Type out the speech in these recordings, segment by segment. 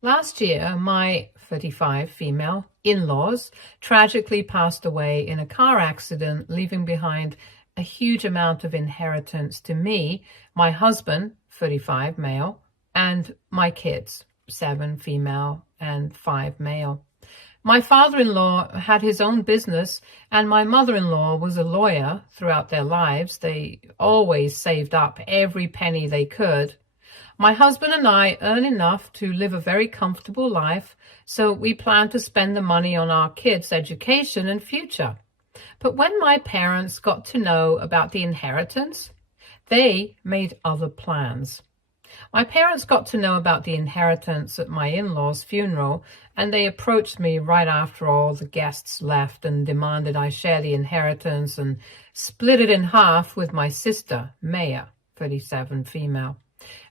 Last year, my 35 female in-laws tragically passed away in a car accident, leaving behind a huge amount of inheritance to me, my husband, 35 male, and my kids, 7 female and 5 male. My father-in-law had his own business, and my mother-in-law was a lawyer throughout their lives. They always saved up every penny they could. My husband and I earn enough to live a very comfortable life, so we plan to spend the money on our kids' education and future. But when my parents got to know about the inheritance, they made other plans. My parents got to know about the inheritance at my in-laws' funeral, and they approached me right after all the guests left and demanded I share the inheritance and split it in half with my sister, Maya, 37 female.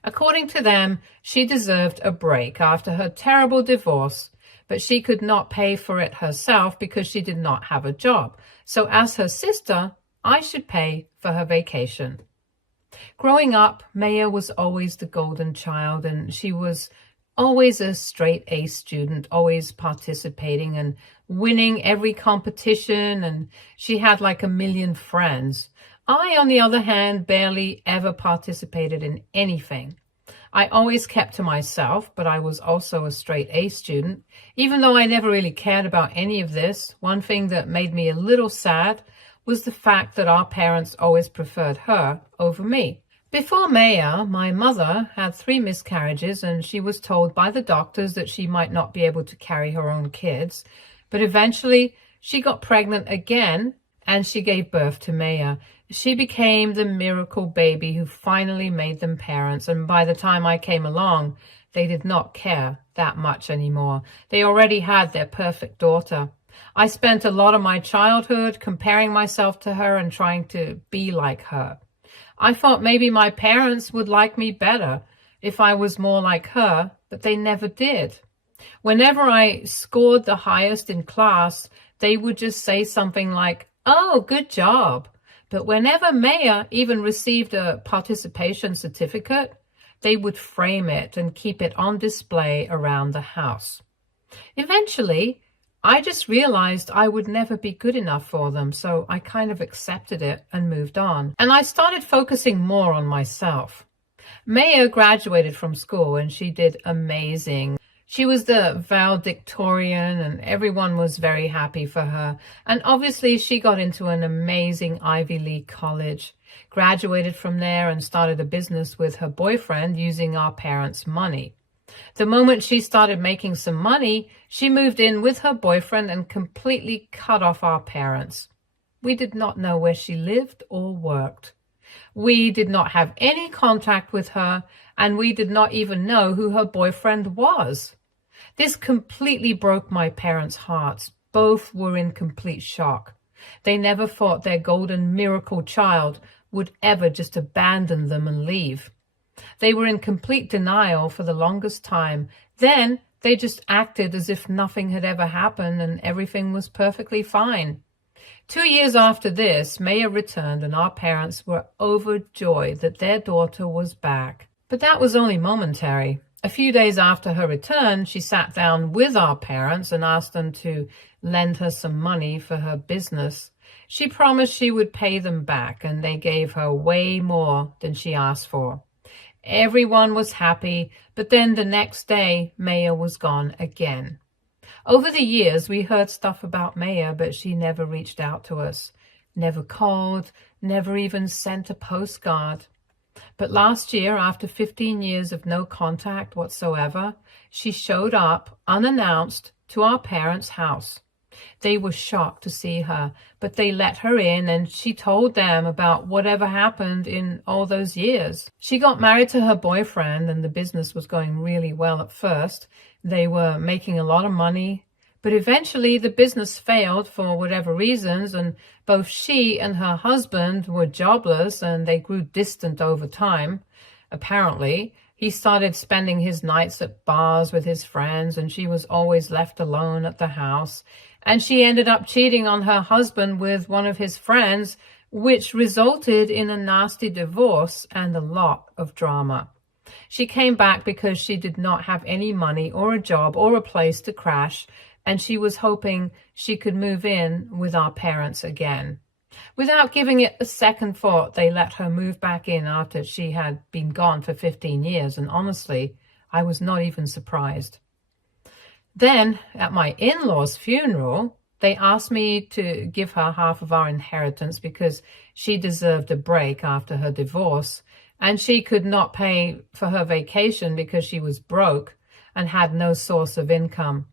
According to them, she deserved a break after her terrible divorce, but she could not pay for it herself because she did not have a job. So as her sister, I should pay for her vacation. Growing up, Maya was always the golden child, and she was always a straight A student, always participating and winning every competition, and she had like a million friends. I, on the other hand, barely ever participated in anything. I always kept to myself, but I was also a straight A student. Even though I never really cared about any of this, one thing that made me a little sad was the fact that our parents always preferred her over me. Before Maya, my mother had 3 miscarriages, and she was told by the doctors that she might not be able to carry her own kids. But eventually, she got pregnant again, and she gave birth to Maya. She became the miracle baby who finally made them parents, and by the time I came along, they did not care that much anymore. They already had their perfect daughter. I spent a lot of my childhood comparing myself to her and trying to be like her. I thought maybe my parents would like me better if I was more like her, but they never did. Whenever I scored the highest in class, they would just say something like, "Oh, good job." But whenever Maya even received a participation certificate, they would frame it and keep it on display around the house. Eventually, I just realized I would never be good enough for them, so I kind of accepted it and moved on. And I started focusing more on myself. Maya graduated from school and she did amazing. She was the valedictorian and everyone was very happy for her. And obviously she got into an amazing Ivy League college, graduated from there and started a business with her boyfriend using our parents' money. The moment she started making some money, she moved in with her boyfriend and completely cut off our parents. We did not know where she lived or worked. We did not have any contact with her, and we did not even know who her boyfriend was. This completely broke my parents' hearts. Both were in complete shock. They never thought their golden miracle child would ever just abandon them and leave. They were in complete denial for the longest time. Then they just acted as if nothing had ever happened and everything was perfectly fine. 2 years after this, Maya returned and our parents were overjoyed that their daughter was back. But that was only momentary. A few days after her return, she sat down with our parents and asked them to lend her some money for her business. She promised she would pay them back, and they gave her way more than she asked for. Everyone was happy, but then the next day, Maya was gone again. Over the years, we heard stuff about Maya, but she never reached out to us, never called, never even sent a postcard. But last year, after 15 years of no contact whatsoever, she showed up unannounced to our parents' house. They were shocked to see her, but they let her in and she told them about whatever happened in all those years. She got married to her boyfriend and the business was going really well at first. They were making a lot of money, but eventually the business failed for whatever reasons, and both she and her husband were jobless and they grew distant over time. Apparently, he started spending his nights at bars with his friends and she was always left alone at the house. And she ended up cheating on her husband with one of his friends, which resulted in a nasty divorce and a lot of drama. She came back because she did not have any money or a job or a place to crash, and she was hoping she could move in with our parents again. Without giving it a second thought, they let her move back in after she had been gone for 15 years, and honestly, I was not even surprised. Then, at my in-laws' funeral, they asked me to give her half of our inheritance because she deserved a break after her divorce, and she could not pay for her vacation because she was broke and had no source of income.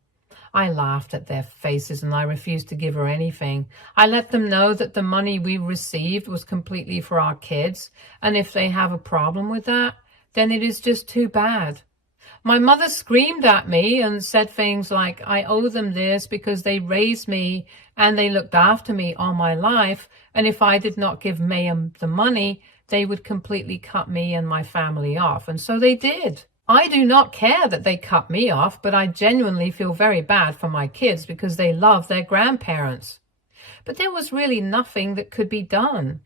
I laughed at their faces and I refused to give her anything. I let them know that the money we received was completely for our kids, and if they have a problem with that, then it is just too bad. My mother screamed at me and said things like, I owe them this because they raised me and they looked after me all my life, and if I did not give Mayim the money, they would completely cut me and my family off. And so they did. I do not care that they cut me off, but I genuinely feel very bad for my kids because they love their grandparents. But there was really nothing that could be done.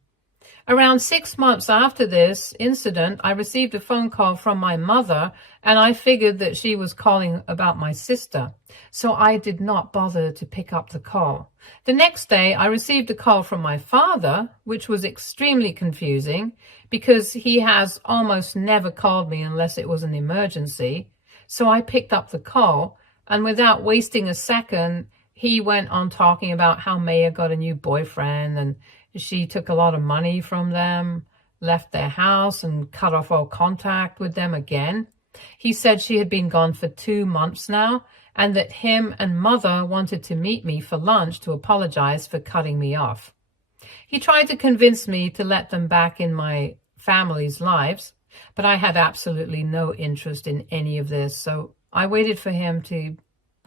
Around 6 months after this incident, I received a phone call from my mother, and I figured that she was calling about my sister, so I did not bother to pick up the call. The next day, I received a call from my father, which was extremely confusing because he has almost never called me unless it was an emergency. So I picked up the call, and without wasting a second, he went on talking about how Maya got a new boyfriend and she took a lot of money from them, left their house, and cut off all contact with them again. He said she had been gone for 2 months now, and that him and mother wanted to meet me for lunch to apologize for cutting me off. He tried to convince me to let them back in my family's lives, but I had absolutely no interest in any of this, so I waited for him to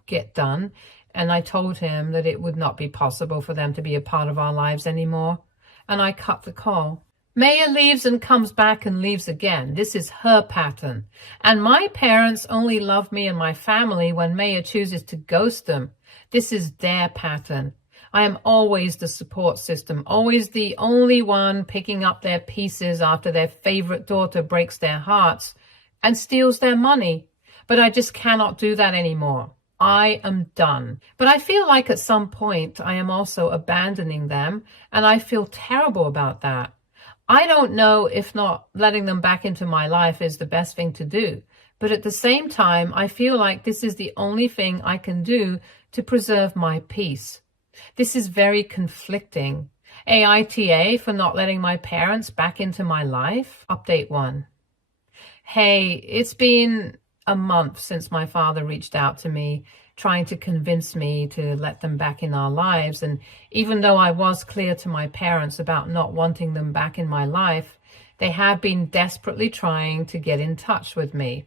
get done, and I told him that it would not be possible for them to be a part of our lives anymore, and I cut the call. Maya leaves and comes back and leaves again. This is her pattern. And my parents only love me and my family when Maya chooses to ghost them. This is their pattern. I am always the support system, always the only one picking up their pieces after their favorite daughter breaks their hearts and steals their money. But I just cannot do that anymore. I am done. But I feel like at some point I am also abandoning them, and I feel terrible about that. I don't know if not letting them back into my life is the best thing to do, but at the same time, I feel like this is the only thing I can do to preserve my peace. This is very conflicting. AITA for not letting my parents back into my life. Update 1. Hey, it's been a month since my father reached out to me, trying to convince me to let them back in our lives. And even though I was clear to my parents about not wanting them back in my life, they have been desperately trying to get in touch with me.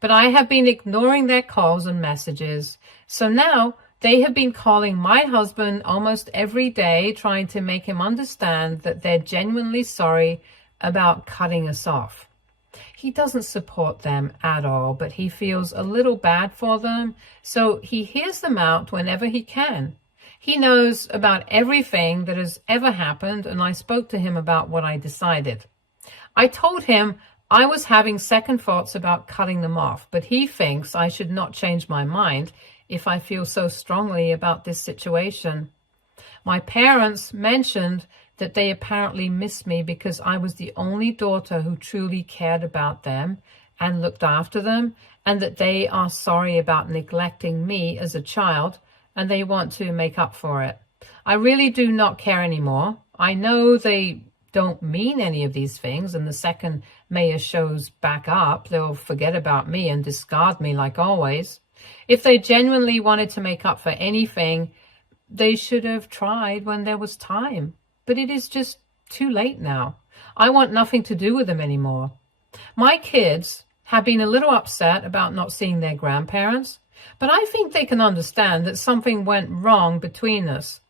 But I have been ignoring their calls and messages. So now they have been calling my husband almost every day, trying to make him understand that they're genuinely sorry about cutting us off. He doesn't support them at all, but he feels a little bad for them, so he hears them out whenever he can. He knows about everything that has ever happened, and I spoke to him about what I decided. I told him I was having second thoughts about cutting them off, but he thinks I should not change my mind if I feel so strongly about this situation. My parents mentioned that they apparently missed me because I was the only daughter who truly cared about them and looked after them, and that they are sorry about neglecting me as a child, and they want to make up for it. I really do not care anymore. I know they don't mean any of these things, and the second Maya shows back up, they'll forget about me and discard me like always. If they genuinely wanted to make up for anything, they should have tried when there was time. But it is just too late now. I want nothing to do with them anymore. My kids have been a little upset about not seeing their grandparents, but I think they can understand that something went wrong between us.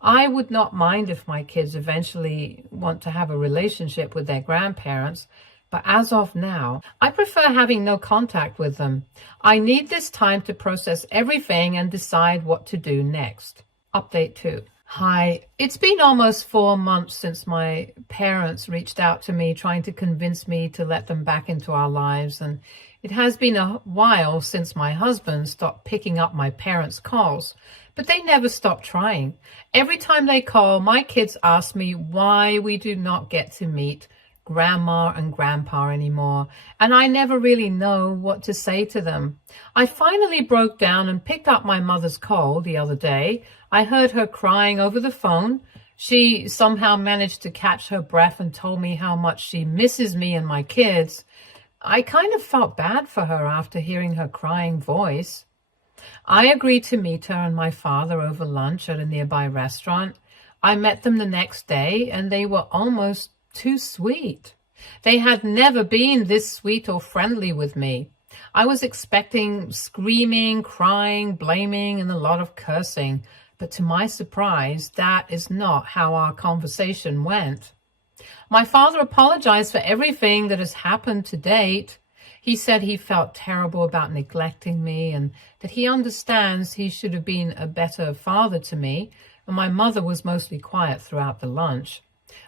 I would not mind if my kids eventually want to have a relationship with their grandparents, but as of now, I prefer having no contact with them. I need this time to process everything and decide what to do next. Update 2. Hi, it's been almost 4 months since my parents reached out to me trying to convince me to let them back into our lives. And it has been a while since my husband stopped picking up my parents' calls, but they never stopped trying. Every time they call, my kids ask me why we do not get to meet grandma and grandpa anymore, and I never really know what to say to them. I finally broke down and picked up my mother's call the other day. I heard her crying over the phone. She somehow managed to catch her breath and told me how much she misses me and my kids. I kind of felt bad for her after hearing her crying voice. I agreed to meet her and my father over lunch at a nearby restaurant. I met them the next day, and they were almost too sweet. They had never been this sweet or friendly with me. I was expecting screaming, crying, blaming, and a lot of cursing, but to my surprise, that is not how our conversation went. My father apologized for everything that has happened to date. He said he felt terrible about neglecting me and that he understands he should have been a better father to me, and my mother was mostly quiet throughout the lunch,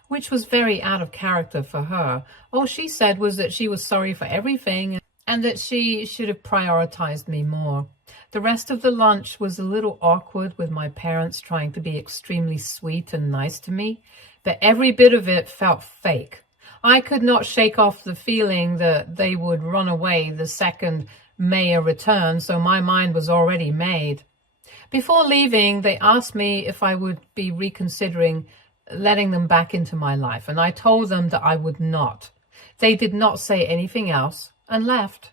which was very out of character for her. All she said was that she was sorry for everything and that she should have prioritized me more. The rest of the lunch was a little awkward with my parents trying to be extremely sweet and nice to me, but every bit of it felt fake. I could not shake off the feeling that they would run away the second Maya returned, so my mind was already made. Before leaving, they asked me if I would be reconsidering letting them back into my life, and I told them that I would not. They did not say anything else and left.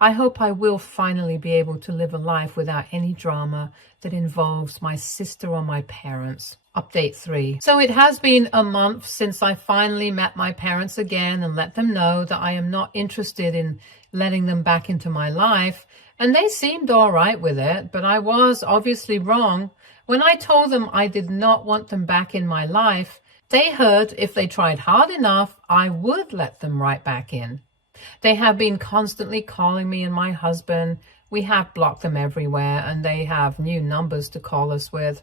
I hope I will finally be able to live a life without any drama that involves my sister or my parents. Update 3. So it has been a month since I finally met my parents again and let them know that I am not interested in letting them back into my life, and they seemed all right with it, but I was obviously wrong. When I told them I did not want them back in my life, they heard if they tried hard enough, I would let them right back in. They have been constantly calling me and my husband. We have blocked them everywhere, and they have new numbers to call us with.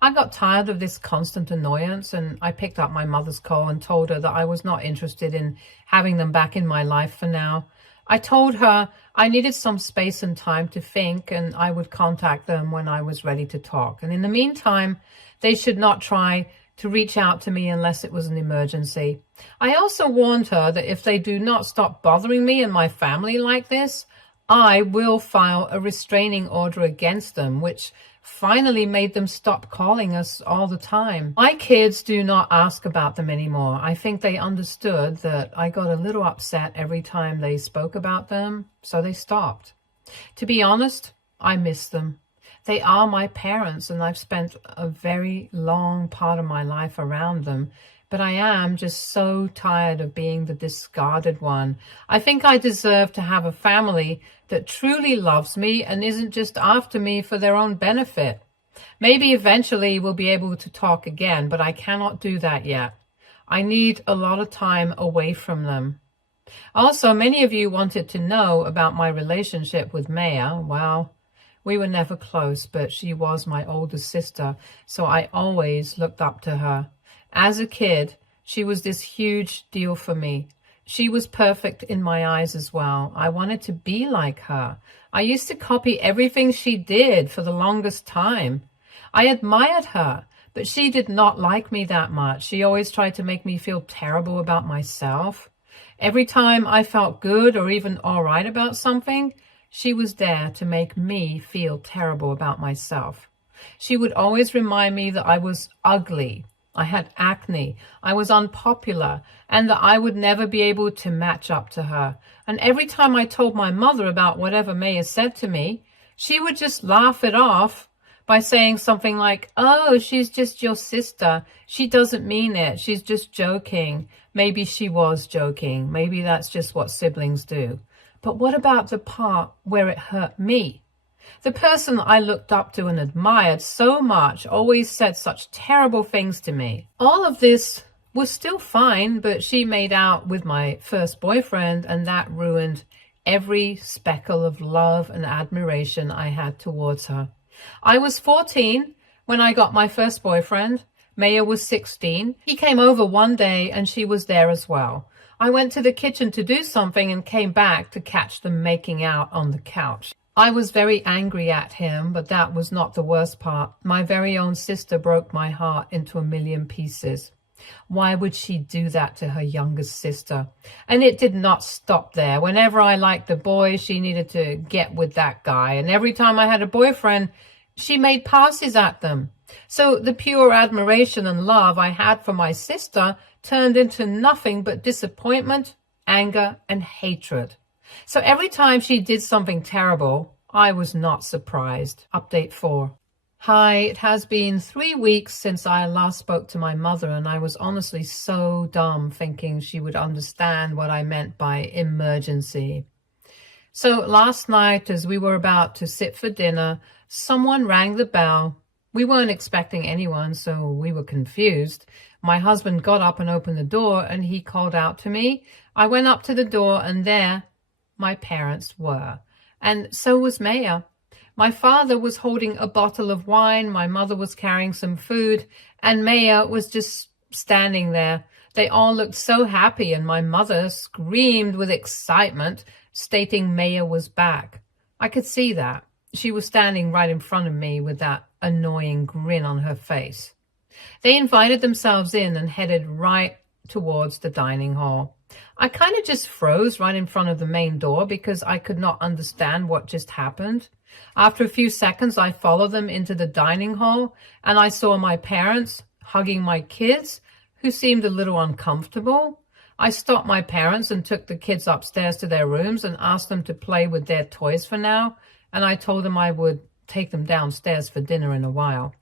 I got tired of this constant annoyance, and I picked up my mother's call and told her that I was not interested in having them back in my life for now. I told her I needed some space and time to think, and I would contact them when I was ready to talk. And in the meantime, they should not try to reach out to me unless it was an emergency. I also warned her that if they do not stop bothering me and my family like this, I will file a restraining order against them, which finally made them stop calling us all the time. My kids do not ask about them anymore. I think they understood that I got a little upset every time they spoke about them, so they stopped. To be honest, I miss them. They are my parents, and I've spent a very long part of my life around them, but I am just so tired of being the discarded one. I think I deserve to have a family that truly loves me and isn't just after me for their own benefit. Maybe eventually we'll be able to talk again, but I cannot do that yet. I need a lot of time away from them. Also, many of you wanted to know about my relationship with Maya. Well, we were never close, but she was my older sister, so I always looked up to her. As a kid, she was this huge deal for me. She was perfect in my eyes as well. I wanted to be like her. I used to copy everything she did for the longest time. I admired her, but she did not like me that much. She always tried to make me feel terrible about myself. Every time I felt good or even all right about something, she was there to make me feel terrible about myself. She would always remind me that I was ugly, I had acne, I was unpopular, and that I would never be able to match up to her. And every time I told my mother about whatever Maya said to me, she would just laugh it off by saying something like, "Oh, she's just your sister. She doesn't mean it. She's just joking." Maybe she was joking. Maybe that's just what siblings do. But what about the part where it hurt me? The person I looked up to and admired so much always said such terrible things to me. All of this was still fine, but she made out with my first boyfriend, and that ruined every speckle of love and admiration I had towards her. I was 14 When I got my first boyfriend, Maya was 16. He came over one day and she was there as well. I went to the kitchen to do something and came back to catch them making out on the couch. I was very angry at him, but that was not the worst part. My very own sister broke my heart into a million pieces. Why would she do that to her youngest sister? And it did not stop there. Whenever I liked a boy, she needed to get with that guy. And every time I had a boyfriend, she made passes at them. So the pure admiration and love I had for my sister turned into nothing but disappointment, anger, and hatred. So every time she did something terrible, I was not surprised. Update 4. Hi, it has been 3 weeks since I last spoke to my mother, and I was honestly so dumb thinking she would understand what I meant by emergency. So last night, as we were about to sit for dinner, someone rang the bell. We weren't expecting anyone, so we were confused. My husband got up and opened the door, and he called out to me. I went up to the door, and there my parents were, and so was Maya. My father was holding a bottle of wine, my mother was carrying some food, and Maya was just standing there. They all looked so happy, and my mother screamed with excitement, stating Maya was back. I could see that. She was standing right in front of me with that annoying grin on her face. They invited themselves in and headed right towards the dining hall. I kind of just froze right in front of the main door because I could not understand what just happened. After a few seconds, I followed them into the dining hall, and I saw my parents hugging my kids, who seemed a little uncomfortable. I stopped my parents and took the kids upstairs to their rooms and asked them to play with their toys for now, and I told them I would take them downstairs for dinner in a while.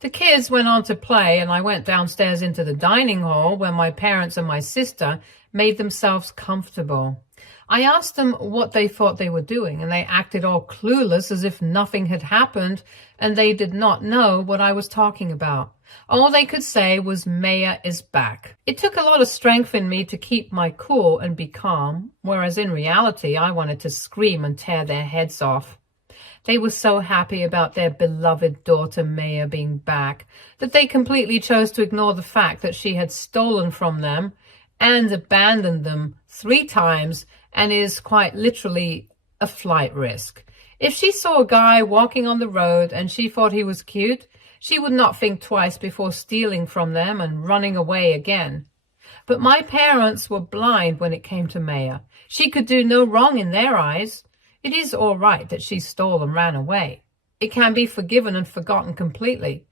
The kids went on to play, and I went downstairs into the dining hall where my parents and my sister made themselves comfortable. I asked them what they thought they were doing, and they acted all clueless as if nothing had happened, and they did not know what I was talking about. All they could say was, Maya is back. It took a lot of strength in me to keep my cool and be calm, whereas in reality I wanted to scream and tear their heads off. They were so happy about their beloved daughter Maya being back that they completely chose to ignore the fact that she had stolen from them and abandoned them 3 times and is quite literally a flight risk. If she saw a guy walking on the road and she thought he was cute, she would not think twice before stealing from them and running away again. But my parents were blind when it came to Maya. She could do no wrong in their eyes. It is all right that she stole and ran away. It can be forgiven and forgotten completely.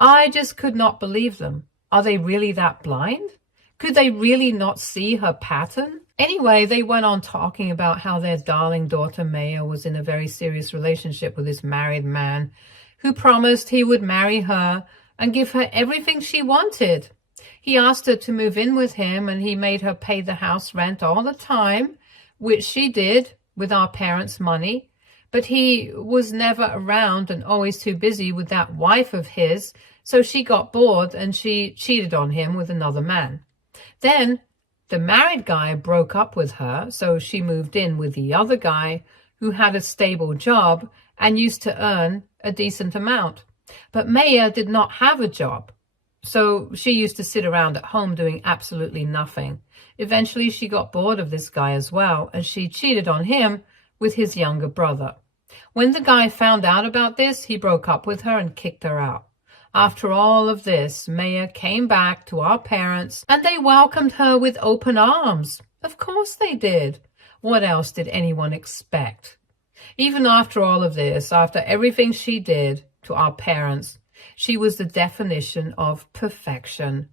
I just could not believe them. Are they really that blind? Could they really not see her pattern? Anyway, they went on talking about how their darling daughter Maya was in a very serious relationship with this married man who promised he would marry her and give her everything she wanted. He asked her to move in with him, and he made her pay the house rent all the time, which she did with our parents' money, but he was never around and always too busy with that wife of his, so she got bored and she cheated on him with another man. Then the married guy broke up with her, so she moved in with the other guy who had a stable job and used to earn a decent amount. But Maya did not have a job, so she used to sit around at home doing absolutely nothing. Eventually, she got bored of this guy as well, and she cheated on him with his younger brother. When the guy found out about this, he broke up with her and kicked her out. After all of this, Maya came back to our parents, and they welcomed her with open arms. Of course they did. What else did anyone expect? Even after all of this, after everything she did to our parents, she was the definition of perfection.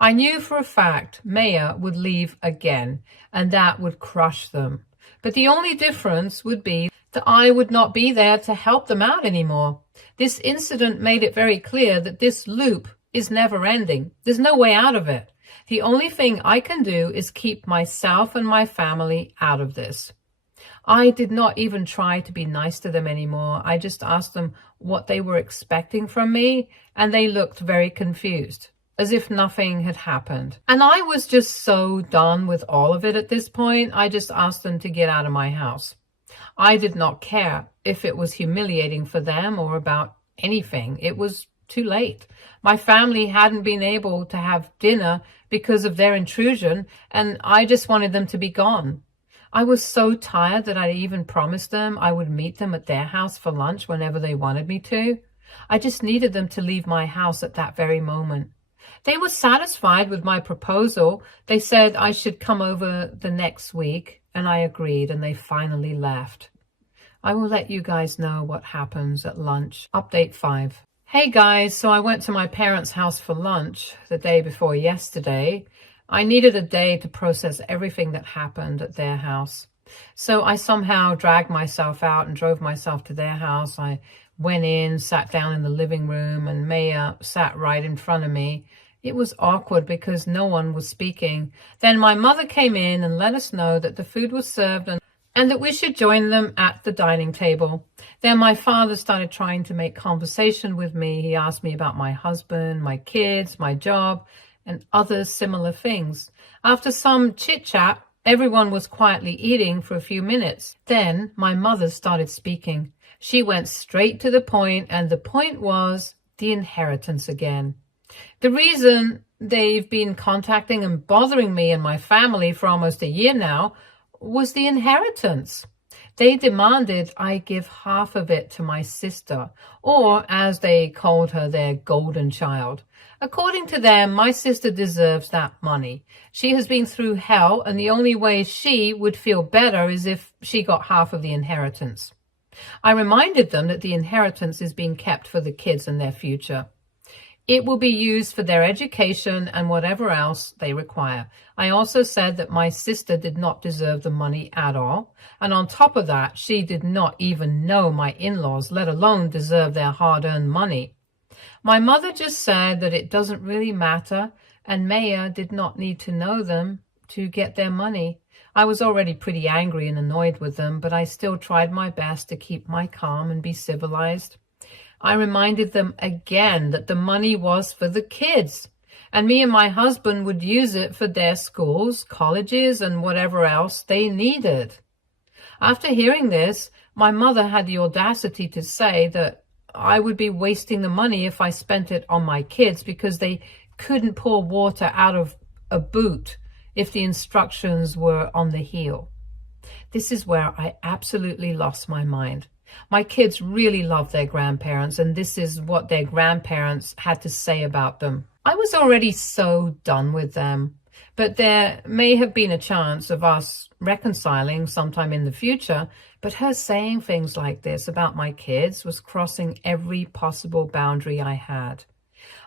I knew for a fact Maya would leave again, and that would crush them. But the only difference would be that I would not be there to help them out anymore. This incident made it very clear that this loop is never ending. There's no way out of it. The only thing I can do is keep myself and my family out of this. I did not even try to be nice to them anymore. I just asked them what they were expecting from me, and they looked very confused, as if nothing had happened. And I was just so done with all of it at this point. I just asked them to get out of my house. I did not care if it was humiliating for them or about anything. It was too late. My family hadn't been able to have dinner because of their intrusion, and I just wanted them to be gone. I was so tired that I even promised them I would meet them at their house for lunch whenever they wanted me to. I just needed them to leave my house at that very moment. They were satisfied with my proposal. They said I should come over the next week, and I agreed, and they finally left. I will let you guys know what happens at lunch. Update 5. Hey guys, so I went to my parents' house for lunch the day before yesterday. I needed a day to process everything that happened at their house. So I somehow dragged myself out and drove myself to their house. I went in, sat down in the living room, and Maya sat right in front of me. It was awkward because no one was speaking. Then my mother came in and let us know that the food was served and that we should join them at the dining table. Then my father started trying to make conversation with me. He asked me about my husband, my kids, my job, and other similar things. After some chit-chat, everyone was quietly eating for a few minutes. Then my mother started speaking. She went straight to the point, and the point was the inheritance again. The reason they've been contacting and bothering me and my family for almost a year now was the inheritance. They demanded I give half of it to my sister, or as they called her, their golden child. According to them, my sister deserves that money. She has been through hell, and the only way she would feel better is if she got half of the inheritance. I reminded them that the inheritance is being kept for the kids and their future. It will be used for their education and whatever else they require. I also said that my sister did not deserve the money at all. And on top of that, she did not even know my in-laws, let alone deserve their hard-earned money. My mother just said that it doesn't really matter, and Maya did not need to know them to get their money. I was already pretty angry and annoyed with them, but I still tried my best to keep my calm and be civilized. I reminded them again that the money was for the kids, and me and my husband would use it for their schools, colleges, and whatever else they needed. After hearing this, my mother had the audacity to say that I would be wasting the money if I spent it on my kids because they couldn't pour water out of a boot if the instructions were on the heel. This is where I absolutely lost my mind. My kids really love their grandparents, and this is what their grandparents had to say about them. I was already so done with them, but there may have been a chance of us reconciling sometime in the future, but her saying things like this about my kids was crossing every possible boundary I had.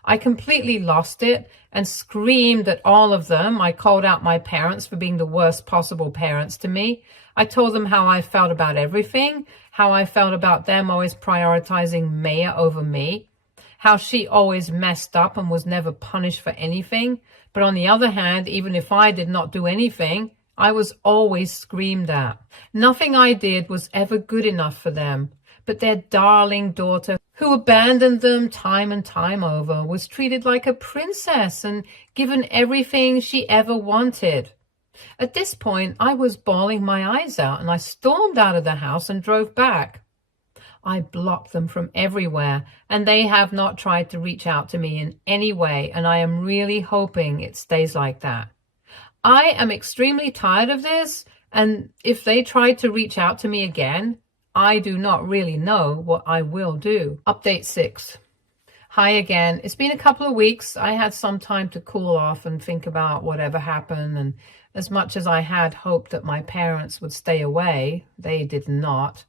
I completely lost it and screamed at all of them. I called out my parents for being the worst possible parents to me. I told them how I felt about everything, how I felt about them always prioritizing Maya over me, how she always messed up and was never punished for anything. But on the other hand, even if I did not do anything, I was always screamed at. Nothing I did was ever good enough for them. But their darling daughter, who abandoned them time and time over, was treated like a princess and given everything she ever wanted. At this point, I was bawling my eyes out, and I stormed out of the house and drove back. I blocked them from everywhere, and they have not tried to reach out to me in any way, and I am really hoping it stays like that. I am extremely tired of this, and if they try to reach out to me again, I do not really know what I will do. Update 6. Hi again. It's been a couple of weeks. I had some time to cool off and think about whatever happened, and as much as I had hoped that my parents would stay away, they did not.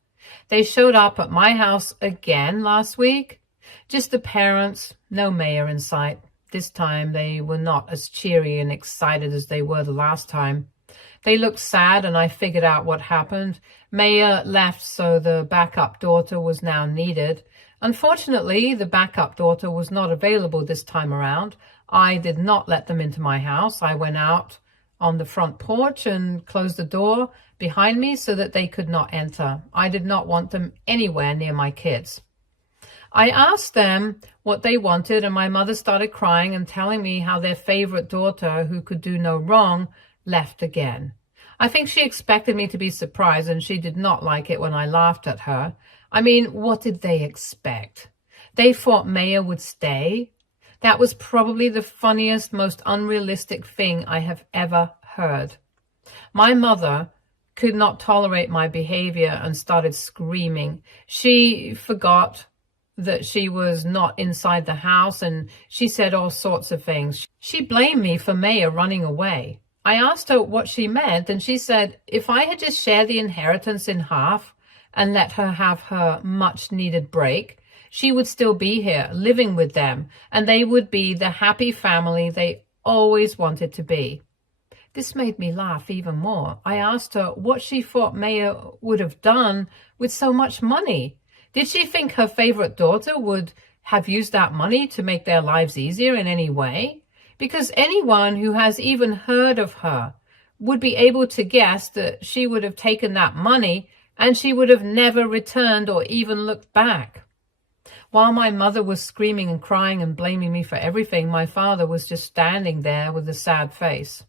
They showed up at my house again last week. Just the parents, no Maya in sight. This time they were not as cheery and excited as they were the last time. They looked sad, and I figured out what happened. Maya left, so the backup daughter was now needed. Unfortunately, the backup daughter was not available this time around. I did not let them into my house. I went out on the front porch and closed the door behind me so that they could not enter. I did not want them anywhere near my kids. I asked them what they wanted, and my mother started crying and telling me how their favorite daughter, who could do no wrong, left again. I think she expected me to be surprised, and she did not like it when I laughed at her. I mean, what did they expect? They thought Maya would stay. That was probably the funniest, most unrealistic thing I have ever heard. My mother could not tolerate my behavior and started screaming. She forgot that she was not inside the house, and she said all sorts of things. She blamed me for Maya running away. I asked her what she meant, and she said if I had just shared the inheritance in half and let her have her much-needed break, she would still be here, living with them, and they would be the happy family they always wanted to be. This made me laugh even more. I asked her what she thought Maya would have done with so much money. Did she think her favorite daughter would have used that money to make their lives easier in any way? Because anyone who has even heard of her would be able to guess that she would have taken that money and she would have never returned or even looked back. While my mother was screaming and crying and blaming me for everything, my father was just standing there with a sad face.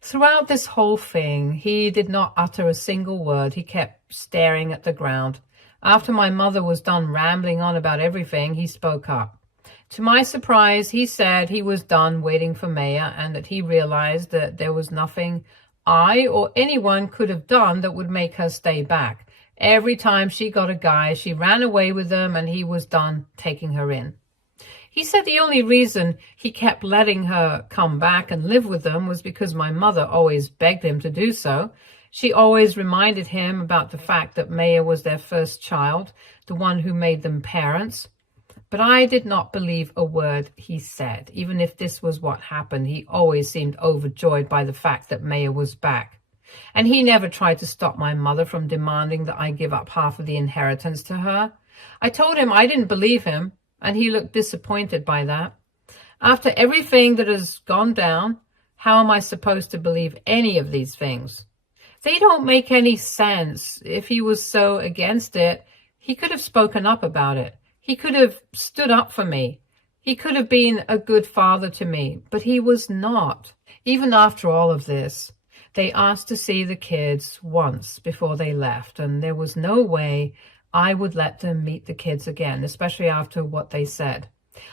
Throughout this whole thing, he did not utter a single word. He kept staring at the ground. After my mother was done rambling on about everything, he spoke up. To my surprise, he said he was done waiting for Maya and that he realized that there was nothing I or anyone could have done that would make her stay back. Every time she got a guy, she ran away with them and he was done taking her in. He said the only reason he kept letting her come back and live with them was because my mother always begged him to do so. She always reminded him about the fact that Maya was their first child, the one who made them parents. But I did not believe a word he said. Even if this was what happened, he always seemed overjoyed by the fact that Maya was back. And he never tried to stop my mother from demanding that I give up half of the inheritance to her. I told him I didn't believe him, and he looked disappointed by that. After everything that has gone down, how am I supposed to believe any of these things? They don't make any sense. If he was so against it, he could have spoken up about it. He could have stood up for me. He could have been a good father to me, but he was not. Even after all of this, they asked to see the kids once before they left, and there was no way I would let them meet the kids again, especially after what they said.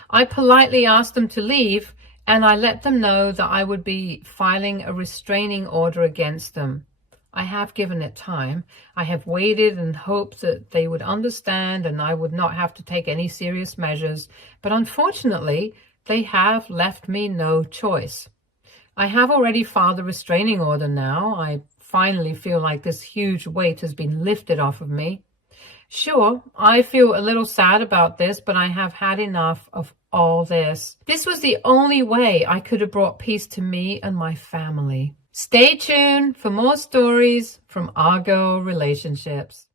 I politely asked them to leave, and I let them know that I would be filing a restraining order against them. I have given it time. I have waited and hoped that they would understand and I would not have to take any serious measures, but unfortunately, they have left me no choice. I have already filed a restraining order now. I finally feel like this huge weight has been lifted off of me. Sure, I feel a little sad about this, but I have had enough of all this. This was the only way I could have brought peace to me and my family. Stay tuned for more stories from Argo Relationships.